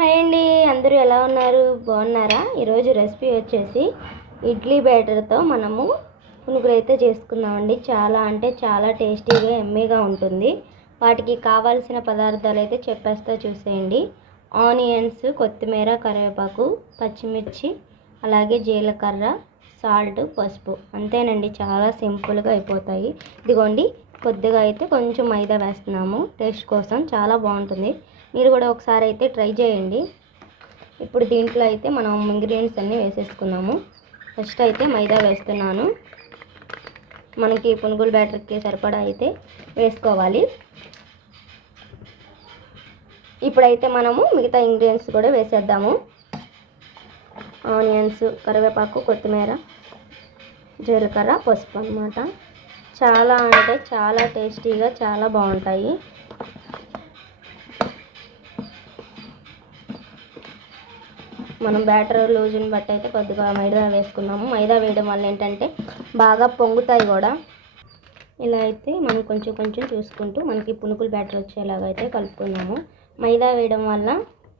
Hi అండి, అందరూ ఎలా ఉన్నారు? బాగున్నారా? ఈరోజు రెసిపీ వచ్చేసి ఇడ్లీ బ్యాటర్తో మనము పునుగులు అయితే చేసుకుందామండి. చాలా అంటే చాలా టేస్టీగా ఎమ్మీగా ఉంటుంది. వాటికి కావాల్సిన పదార్థాలు అయితే చెప్పేస్తా, చూసేయండి. ఆనియన్స్, కొత్తిమీర, కరివేపాకు, పచ్చిమిర్చి, అలాగే జీలకర్ర, సాల్ట్, పసుపు. అంతేనండి, చాలా సింపుల్గా అయిపోతాయి. ఇదిగోండి, కొద్దిగా అయితే కొంచెం మైదా వేస్తున్నాము టేస్ట్ కోసం, చాలా బాగుంటుంది. మీరు కూడా ఒకసారి అయితే ట్రై చేయండి. ఇప్పుడు దీంట్లో అయితే మనం ఇంగ్రీడియంట్స్ అన్నీ వేసేసుకున్నాము. ఫస్ట్ అయితే మైదా వేస్తున్నాను. మనకి పునుగుల బ్యాటర్కి సరిపడా అయితే వేసుకోవాలి. ఇప్పుడైతే మనము మిగతా ఇంగ్రీడియంట్స్ కూడా వేసేద్దాము. ఆనియన్స్, కరివేపాకు, కొత్తిమీర, జీలకర్ర, పసుపు అన్నమాట. చాలా అంటే చాలా టేస్టీగా చాలా బాగుంటాయి. మనం బ్యాటర్ లూజుని బట్టి అయితే కొద్దిగా మైదా వేసుకున్నాము. మైదా వేయడం వల్ల ఏంటంటే బాగా పొంగుతాయి కూడా. ఇలా అయితే మనం కొంచెం కొంచెం చూసుకుంటూ మనకి పునుగులు బ్యాటర్ వచ్చేలాగా అయితే కలుపుకున్నాము. మైదా వేయడం వల్ల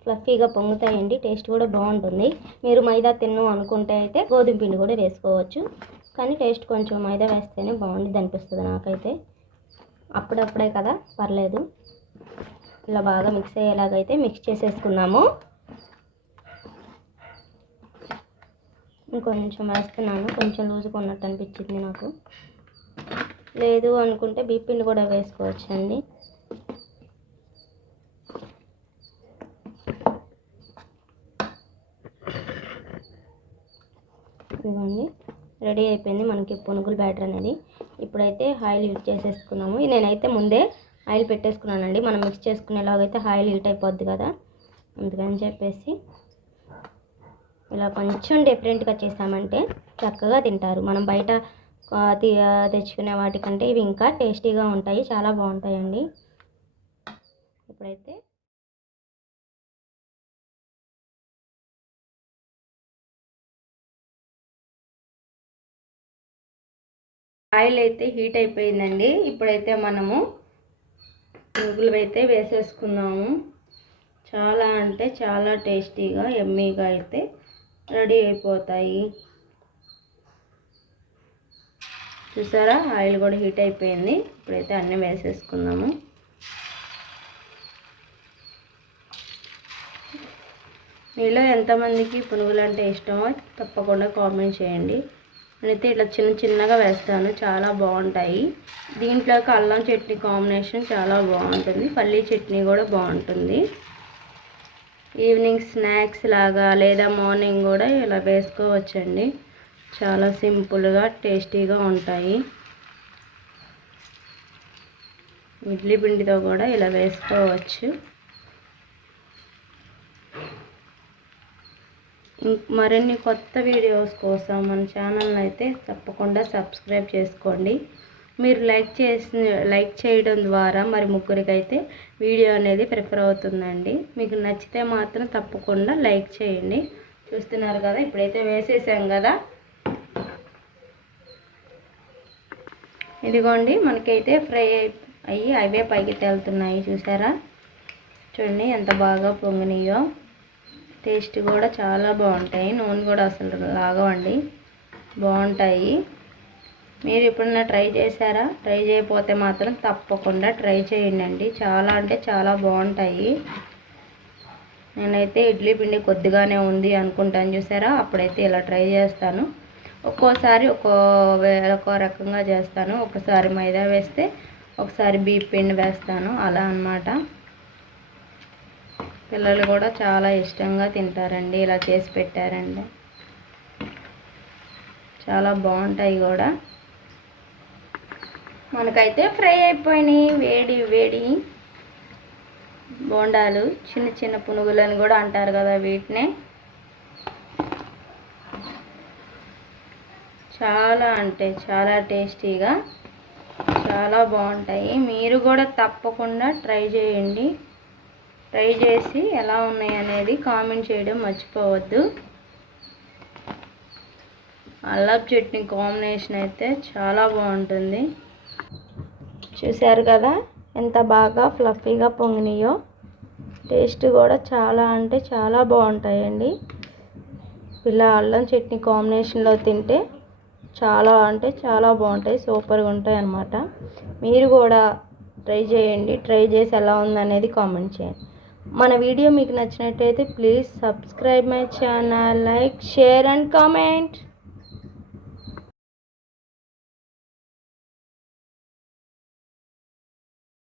ఫ్లఫీగా పొంగుతాయండి, టేస్ట్ కూడా బాగుంటుంది. మీరు మైదా తిన్ను అనుకుంటే అయితే గోధుమ పిండి కూడా వేసుకోవచ్చు, కానీ టేస్ట్ కొంచెం మైదా వేస్తేనే బాగుంటుంది అనిపిస్తుంది నాకైతే. అప్పుడప్పుడే కదా, పర్లేదు. ఇలా బాగా మిక్స్ అయ్యేలాగైతే మిక్స్ చేసేసుకున్నాము. ఇంకొంచెం వేస్తున్నాను, కొంచెం లూజుగా ఉన్నట్టు అనిపించింది నాకు. లేదు అనుకుంటే బీపిండి కూడా వేసుకోవచ్చండి. ఇదిగోండి, రెడీ అయిపోయింది మనకి పునుగుల బ్యాటర్ అనేది. ఇప్పుడైతే ఆయిల్ హీట్ చేసేసుకున్నాము. నేనైతే ముందే ఆయిల్ పెట్టేసుకున్నానండి. మనం మిక్స్ చేసుకునేలాగైతే ఆయిల్ హీట్ అయిపోద్ది కదా, అందుకని చెప్పేసి ఇలా కొంచెం డిఫరెంట్గా చేసామంటే చక్కగా తింటారు. మనం బయట తెచ్చుకునే వాటికంటే ఇవి ఇంకా టేస్టీగా ఉంటాయి, చాలా బాగుంటాయండి. ఇప్పుడైతే ఆయిల్ అయితే హీట్ అయిపోయిందండి. ఇప్పుడైతే మనము పునుగులు అయితే వేసేసుకున్నాము. చాలా అంటే చాలా టేస్టీగా ఎమ్మీగా అయితే రెడీ అయిపోతాయి. చూసారా, ఆయిల్ కూడా హీట్ అయిపోయింది. ఇప్పుడైతే అన్నీ వేసేసుకుందాము. మీలో ఎంతమందికి పునుగులు అంటే ఇష్టమో తప్పకుండా కామెంట్ చేయండి. నేనైతే ఇట్లా చిన్న చిన్నగా వేస్తాను, చాలా బాగుంటాయి. దీంట్లోకి అల్లం చట్నీ కాంబినేషన్ చాలా బాగుంటుంది, పల్లీ చట్నీ కూడా బాగుంటుంది. ఈవినింగ్ స్నాక్స్ లాగా లేదా మార్నింగ్ కూడా ఇలా వేసుకోవచ్చండి. చాలా సింపుల్గా టేస్టీగా ఉంటాయి. ఇడ్లీ పిండితో కూడా ఇలా వేసుకోవచ్చు. మరిన్ని కొత్త వీడియోస్ కోసం మన ఛానల్ని అయితే తప్పకుండా సబ్స్క్రైబ్ చేసుకోండి. మీరు లైక్ చేయడం ద్వారా మరి ముగ్గురికి అయితే వీడియో అనేది ప్రిఫర్ అవుతుందండి. మీకు నచ్చితే మాత్రం తప్పకుండా లైక్ చేయండి. చూస్తున్నారు కదా, ఇప్పుడైతే వేసేసాం కదా. ఇదిగోండి, మనకైతే ఫ్రై అయ్యి అవే పైకి తేలుతున్నాయి. చూసారా, చూడండి ఎంత బాగా పొంగినాయో. టేస్ట్ కూడా చాలా బాగుంటాయి. నూనె కూడా అసలు లాగవండి, బాగుంటాయి. మీరు ఎప్పుడన్నా ట్రై చేశారా? ట్రై చేయకపోతే మాత్రం తప్పకుండా ట్రై చేయండి. చాలా అంటే చాలా బాగుంటాయి. నేనైతే ఇడ్లీ పిండి కొద్దిగానే ఉంది అనుకుంటాను, చూసారా, అప్పుడైతే ఇలా ట్రై చేస్తాను. ఒక్కోసారి ఒక్కో రకంగా చేస్తాను. ఒకసారి మైదా వేస్తే ఒకసారి బియ్యం పిండి వేస్తాను, అలా అన్నమాట. పిల్లలు కూడా చాలా ఇష్టంగా తింటారండి ఇలా చేసి పెట్టారండి. చాలా బాగుంటాయి కూడా. మనకైతే ఫ్రై అయిపోయినాయి. వేడి వేడి బోండాలు, చిన్న చిన్న పునుగులని కూడా అంటారు కదా వీటినే. చాలా అంటే చాలా టేస్టీగా చాలా బాగుంటాయి. మీరు కూడా తప్పకుండా ట్రై చేయండి. ట్రై చేసి ఎలా ఉన్నాయి అనేది కామెంట్ చేయడం మర్చిపోవద్దు. అల్లం చట్నీ కాంబినేషన్ అయితే చాలా బాగుంటుంది. చూశారు కదా ఎంత బాగా ఫ్లఫీగా పొంగినాయో. టేస్ట్ కూడా చాలా అంటే చాలా బాగుంటాయండి. ఇలా అల్లం చట్నీ కాంబినేషన్లో తింటే చాలా అంటే చాలా బాగుంటాయి, సూపర్గా ఉంటాయి అన్నమాట. మీరు కూడా ట్రై చేయండి. ట్రై చేసి ఎలా ఉందనేది కామెంట్ చేయండి. మన వీడియో మీకు నచ్చినట్టయితే please subscribe my channel, like, share and comment.